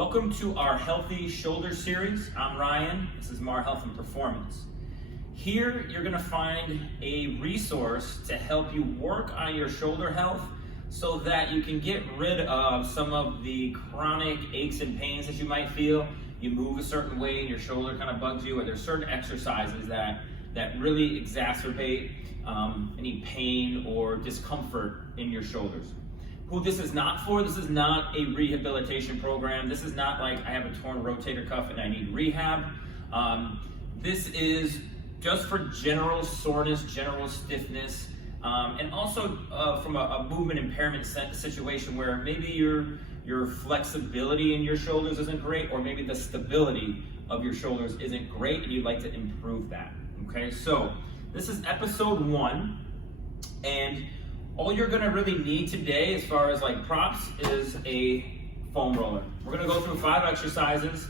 Welcome to our Healthy Shoulder series. I'm Ryan. This is Mar Health and Performance. Here you're going to find a resource to help you work on your shoulder health so that you can get rid of some of the chronic aches and pains that you might feel. You move a certain way and your shoulder kind of bugs you, or there's certain exercises that really exacerbate any pain or discomfort in your shoulders. Who this is not for, this is not a rehabilitation program. This is not like I have a torn rotator cuff and I need rehab. This is just for general soreness, general stiffness, and also from a movement impairment situation where maybe your flexibility in your shoulders isn't great, or maybe the stability of your shoulders isn't great and you'd like to improve that. Okay, so this is episode 1, and all you're gonna really need today as far as like props is a foam roller. We're gonna go through 5 exercises.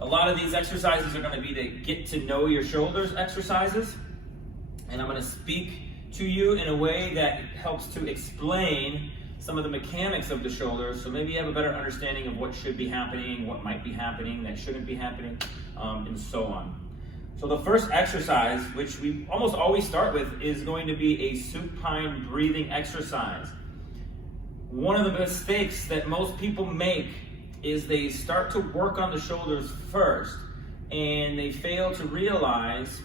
A lot of these exercises are gonna be the get to know your shoulders exercises. And I'm gonna speak to you in a way that helps to explain some of the mechanics of the shoulders, so maybe you have a better understanding of what should be happening, what might be happening, that shouldn't be happening, and so on. So the first exercise, which we almost always start with, is going to be a supine breathing exercise. One of the mistakes that most people make is they start to work on the shoulders first, and they fail to realize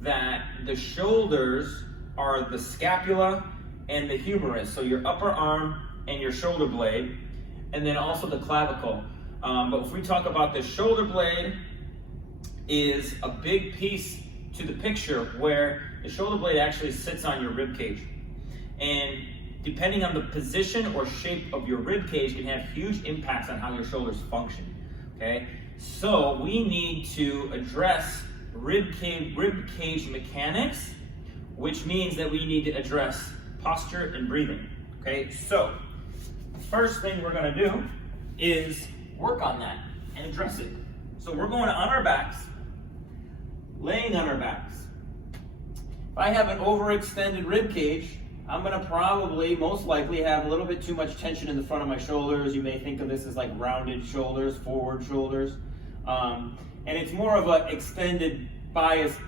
that the shoulders are the scapula and the humerus, so your upper arm and your shoulder blade, and then also the clavicle. But if we talk about the shoulder blade, is a big piece to the picture where the shoulder blade actually sits on your rib cage. And depending on the position or shape of your rib cage can have huge impacts on how your shoulders function. Okay? So we need to address rib cage mechanics, which means that we need to address posture and breathing. Okay? So first thing we're gonna do is work on that and address it. So we're going on our backs, laying on our backs. If I have an overextended rib cage, I'm gonna probably, most likely, have a little bit too much tension in the front of my shoulders. You may think of this as like rounded shoulders, forward shoulders. And it's more of an extended biased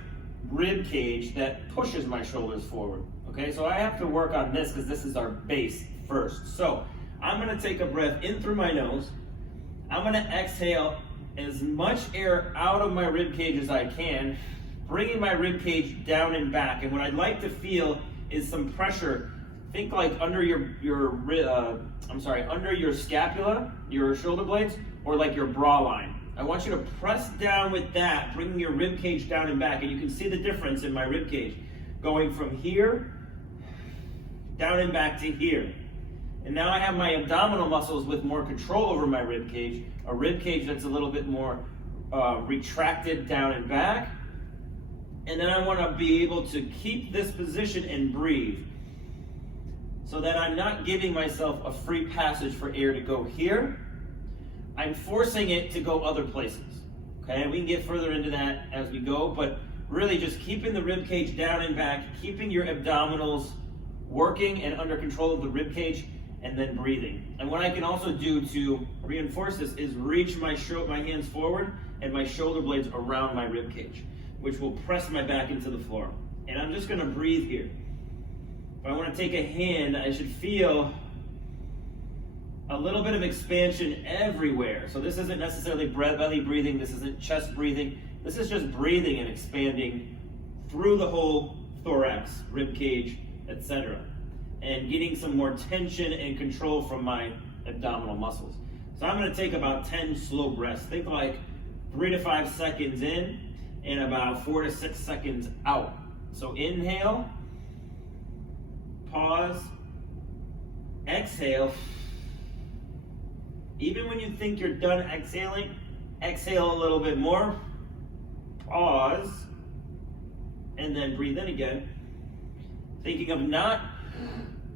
rib cage that pushes my shoulders forward. Okay, so I have to work on this because this is our base first. So I'm gonna take a breath in through my nose. I'm gonna exhale as much air out of my rib cage as I can, bringing my rib cage down and back. And what I'd like to feel is some pressure. Think like under under your scapula, your shoulder blades, or like your bra line. I want you to press down with that, bringing your rib cage down and back. And you can see the difference in my rib cage, going from here down and back to here. And now I have my abdominal muscles with more control over my rib cage, a rib cage that's a little bit more retracted down and back. And then I want to be able to keep this position and breathe so that I'm not giving myself a free passage for air to go here. I'm forcing it to go other places. Okay, we can get further into that as we go, but really just keeping the rib cage down and back, keeping your abdominals working and under control of the rib cage, and then breathing. And what I can also do to reinforce this is reach my hands forward and my shoulder blades around my rib cage, which will press my back into the floor. And I'm just gonna breathe here. If I wanna take a hand, I should feel a little bit of expansion everywhere. So this isn't necessarily belly breathing, this isn't chest breathing, this is just breathing and expanding through the whole thorax, rib cage, etc. And getting some more tension and control from my abdominal muscles. So I'm gonna take about 10 slow breaths. Think like 3 to 5 seconds in and about 4 to 6 seconds out. So inhale, pause, exhale. Even when you think you're done exhaling, exhale a little bit more, pause, and then breathe in again. Thinking of not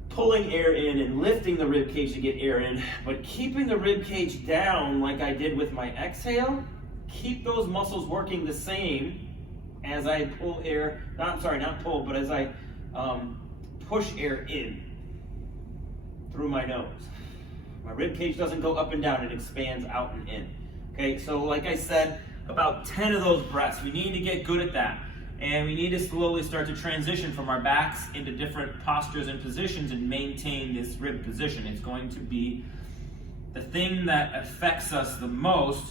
pulling air in and lifting the rib cage to get air in, but keeping the rib cage down like I did with my exhale. Keep those muscles working the same as I pull air, not pull, but as I push air in through my nose. My rib cage doesn't go up and down, it expands out and in. Okay, so like I said, about 10 of those breaths. We need to get good at that. And we need to slowly start to transition from our backs into different postures and positions and maintain this rib position. It's going to be the thing that affects us the most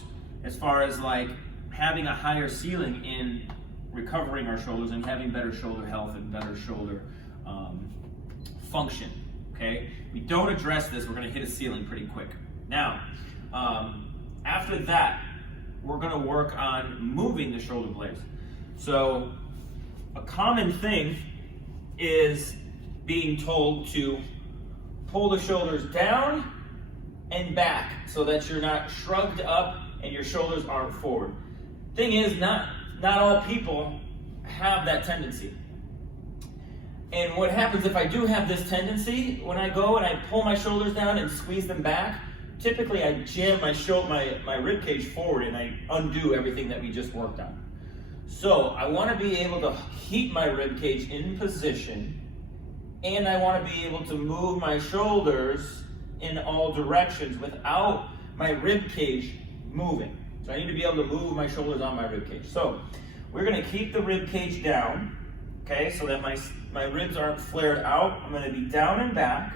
as far as like having a higher ceiling in recovering our shoulders and having better shoulder health and better shoulder function. Okay, we don't address this, we're going to hit a ceiling pretty quick. Now, after that, we're going to work on moving the shoulder blades. So a common thing is being told to pull the shoulders down and back so that you're not shrugged up and your shoulders aren't forward. Thing is, not all people have that tendency. And what happens if I do have this tendency, when I go and I pull my shoulders down and squeeze them back, typically I jam my rib cage forward and I undo everything that we just worked on. So I want to be able to keep my rib cage in position, and I want to be able to move my shoulders in all directions without my rib cage moving. So I need to be able to move my shoulders on my rib cage. So we're going to keep the rib cage down, okay, so that my ribs aren't flared out. I'm going to be down and back,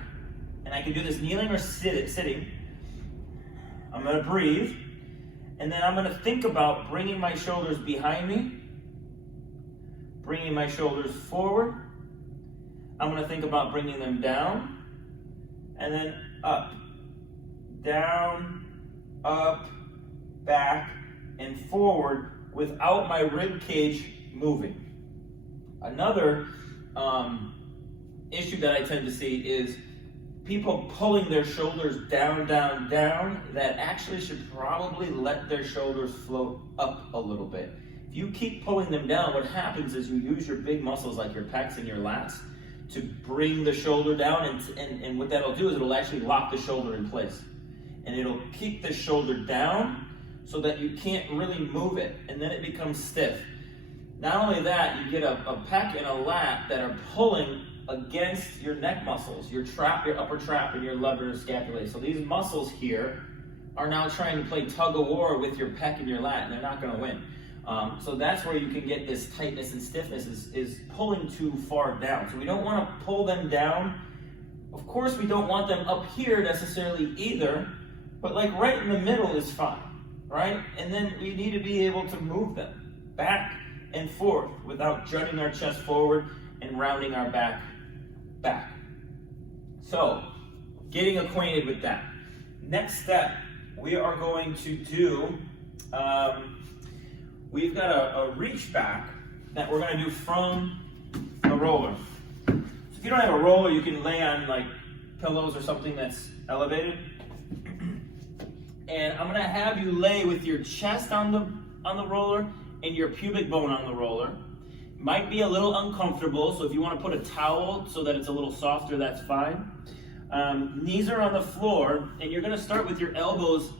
and I can do this kneeling or sitting. I'm going to breathe, and then I'm going to think about bringing my shoulders behind me, bringing my shoulders forward. I'm going to think about bringing them down, and then up, down, up, back, and forward without my rib cage moving. Another issue that I tend to see is people pulling their shoulders down, down, down, that actually should probably let their shoulders float up a little bit. If you keep pulling them down, what happens is you use your big muscles like your pecs and your lats to bring the shoulder down, and what that'll do is it'll actually lock the shoulder in place. And it'll keep the shoulder down so that you can't really move it, and then it becomes stiff. Not only that, you get a pec and a lat that are pulling against your neck muscles, your upper trap, and your lumbar scapulae. So these muscles here are now trying to play tug of war with your pec and your lat, and they're not going to win. So that's where you can get this tightness and stiffness is pulling too far down. So we don't want to pull them down. Of course, we don't want them up here necessarily either, but like right in the middle is fine, right? And then we need to be able to move them back and forth without jutting our chest forward and rounding our back. So, getting acquainted with that. Next step, we are going to do, we've got a reach back that we're going to do from a roller. So if you don't have a roller, you can lay on like pillows or something that's elevated. And I'm going to have you lay with your chest on the roller and your pubic bone on the roller. Might be a little uncomfortable, so if you want to put a towel so that it's a little softer, that's fine. Knees are on the floor, and you're going to start with your elbows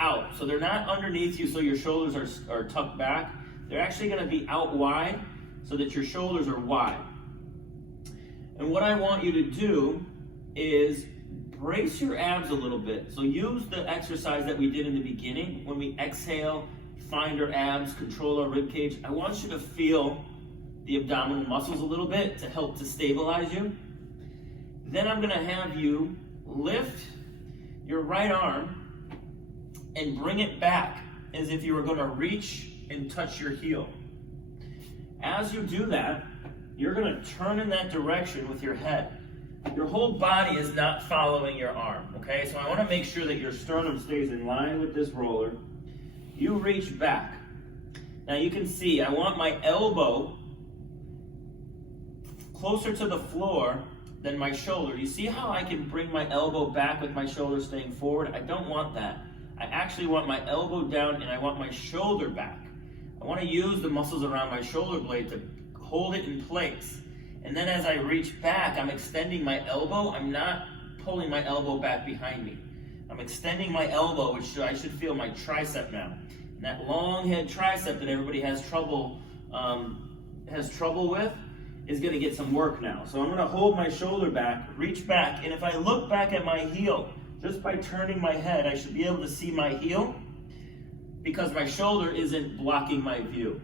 out. So they're not underneath you so your shoulders are tucked back. They're actually going to be out wide so that your shoulders are wide. And what I want you to do is brace your abs a little bit. So use the exercise that we did in the beginning. When we exhale, find our abs, control our rib cage. I want you to feel the abdominal muscles a little bit to help to stabilize you. Then I'm going to have you lift your right arm and bring it back as if you were going to reach and touch your heel. As you do that, you're going to turn in that direction with your head. Your whole body is not following your arm, okay? So I want to make sure that your sternum stays in line with this roller. You reach back. Now you can see I want my elbow closer to the floor than my shoulder. You see how I can bring my elbow back with my shoulder staying forward? I don't want that. I actually want my elbow down and I want my shoulder back. I want to use the muscles around my shoulder blade to hold it in place. And then as I reach back, I'm extending my elbow. I'm not pulling my elbow back behind me. I'm extending my elbow, which I should feel my tricep now. And that long head tricep that everybody has trouble with is going to get some work now. So I'm going to hold my shoulder back, reach back, and if I look back at my heel, just by turning my head, I should be able to see my heel because my shoulder isn't blocking my view.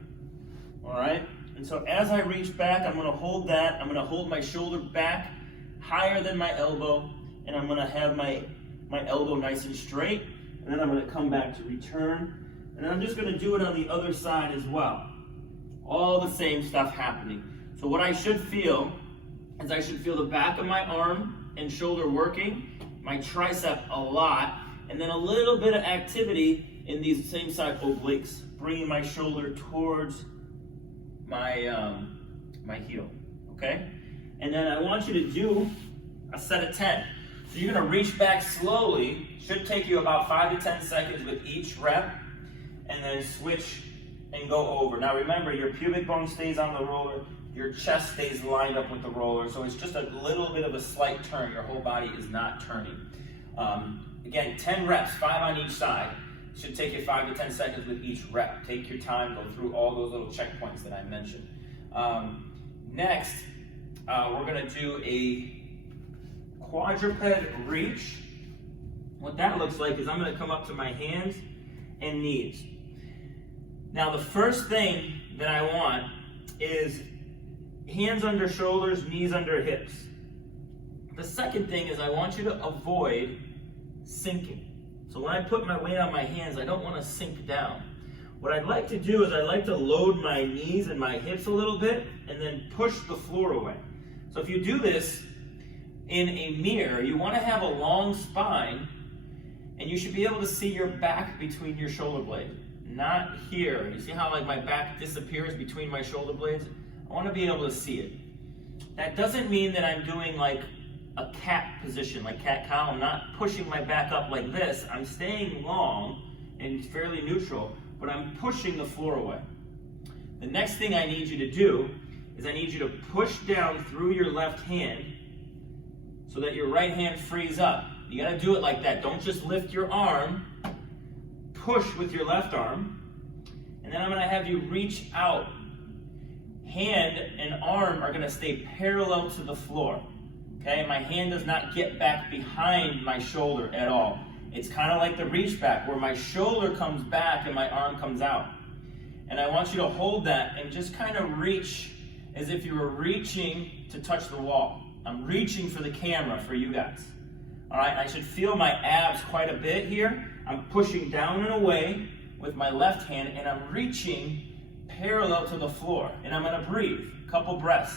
All right? And so as I reach back, I'm gonna hold that. I'm gonna hold my shoulder back higher than my elbow, and I'm gonna have my elbow nice and straight, and then I'm gonna come back to return, and then I'm just gonna do it on the other side as well. All the same stuff happening. So what I should feel is I should feel the back of my arm and shoulder working, my tricep a lot, and then a little bit of activity in these same side obliques, bringing my shoulder towards my heel, okay? And then I want you to do a set of 10. So you're gonna reach back slowly, should take you about 5 to 10 seconds with each rep, and then switch and go over. Now remember, your pubic bone stays on the roller, your chest stays lined up with the roller, so it's just a little bit of a slight turn. Your whole body is not turning. Again, 10 reps, 5 on each side. Should take you 5 to 10 seconds with each rep. Take your time, go through all those little checkpoints that I mentioned. Next, we're gonna do a quadruped reach. What that looks like is I'm gonna come up to my hands and knees. Now the first thing that I want is hands under shoulders, knees under hips. The second thing is I want you to avoid sinking. So when I put my weight on my hands, I don't want to sink down. What I'd like to do is I'd like to load my knees and my hips a little bit and then push the floor away. So if you do this in a mirror, you want to have a long spine, and you should be able to see your back between your shoulder blades. Not here. You see how like my back disappears between my shoulder blades? I want to be able to see it. That doesn't mean that I'm doing like a cat position, like cat-cow. I'm not pushing my back up like this. I'm staying long and fairly neutral, but I'm pushing the floor away. The next thing I need you to do is I need you to push down through your left hand so that your right hand frees up. You gotta do it like that. Don't just lift your arm. Push with your left arm. And then I'm gonna have you reach out. Hand and arm are gonna stay parallel to the floor. Okay, my hand does not get back behind my shoulder at all. It's kind of like the reach back where my shoulder comes back and my arm comes out. And I want you to hold that and just kind of reach as if you were reaching to touch the wall. I'm reaching for the camera for you guys. All right, I should feel my abs quite a bit here. I'm pushing down and away with my left hand and I'm reaching parallel to the floor. And I'm gonna breathe, a couple breaths.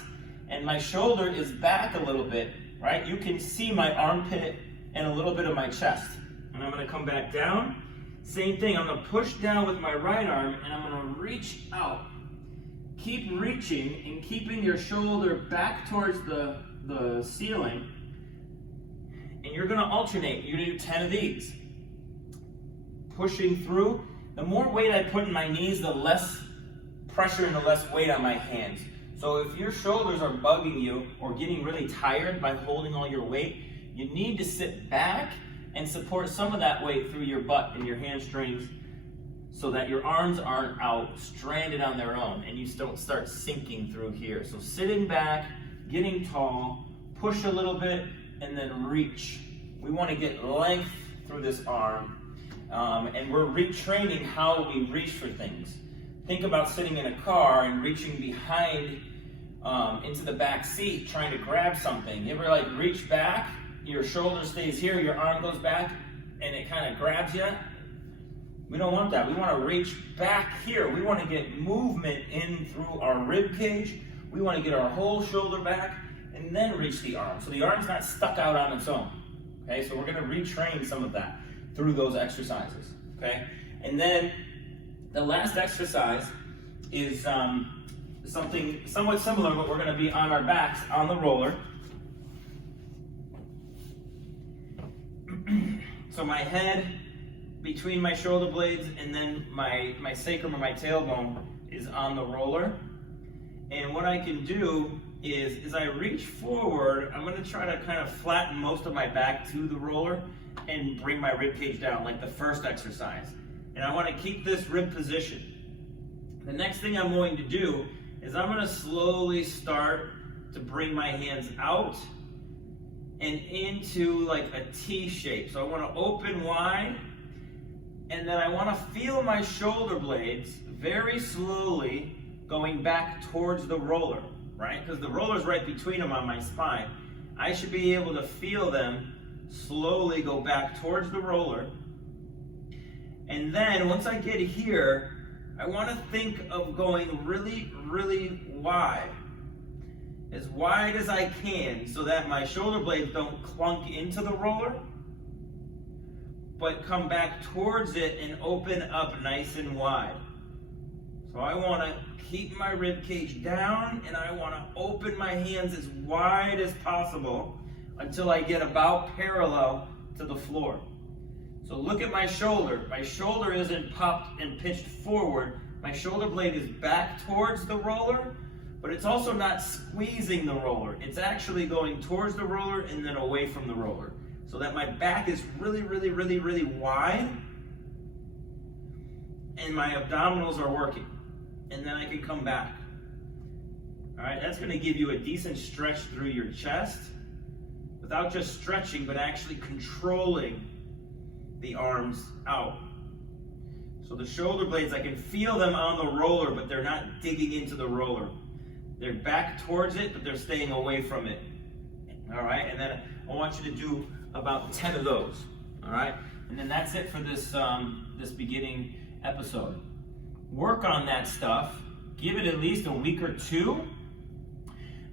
And my shoulder is back a little bit, right? You can see my armpit and a little bit of my chest. And I'm gonna come back down. Same thing, I'm gonna push down with my right arm and I'm gonna reach out. Keep reaching and keeping your shoulder back towards the ceiling. And you're gonna alternate. You're gonna do 10 of these. Pushing through. The more weight I put in my knees, the less pressure and the less weight on my hands. So if your shoulders are bugging you or getting really tired by holding all your weight, you need to sit back and support some of that weight through your butt and your hamstrings so that your arms aren't out stranded on their own and you don't start sinking through here. So sitting back, getting tall, push a little bit, and then reach. We want to get length through this arm, and we're retraining how we reach for things. Think about sitting in a car and reaching behind into the back seat trying to grab something. You ever like reach back, your shoulder stays here, your arm goes back, and it kind of grabs you? We don't want that. We want to reach back here. We want to get movement in through our rib cage. We want to get our whole shoulder back and then reach the arm. So the arm's not stuck out on its own. Okay, so we're going to retrain some of that through those exercises. Okay, and then the last exercise is something somewhat similar, but we're going to be on our backs on the roller. So my head between my shoulder blades and then my sacrum or my tailbone is on the roller. And what I can do is, as I reach forward, I'm going to try to kind of flatten most of my back to the roller and bring my rib cage down like the first exercise. And I want to keep this rib position. The next thing I'm going to do is I'm going to slowly start to bring my hands out and into like a T shape. So I want to open wide, and then I want to feel my shoulder blades very slowly going back towards the roller, right? Because the roller's right between them on my spine. I should be able to feel them slowly go back towards the roller. And then once I get here, I want to think of going really, really wide as I can, so that my shoulder blades don't clunk into the roller, but come back towards it and open up nice and wide. So I want to keep my rib cage down, and I want to open my hands as wide as possible until I get about parallel to the floor. So look at my shoulder. My shoulder isn't popped and pitched forward. My shoulder blade is back towards the roller, but it's also not squeezing the roller. It's actually going towards the roller and then away from the roller, so that my back is really, really, really, really wide, and my abdominals are working. And then I can come back. All right, that's gonna give you a decent stretch through your chest without just stretching, but actually controlling the arms out. So the shoulder blades, I can feel them on the roller, but they're not digging into the roller. They're back towards it, but they're staying away from it. All right, and then I want you to do about 10 of those. All right, and then that's it for this, this beginning episode. Work on that stuff, give it at least a week or two,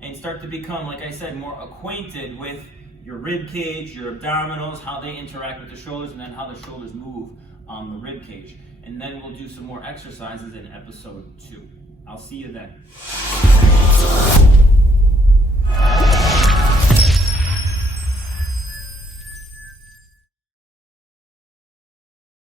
and start to become, like I said, more acquainted with your rib cage, your abdominals, how they interact with the shoulders, and then how the shoulders move on the rib cage. And then we'll do some more exercises in episode 2. I'll see you then.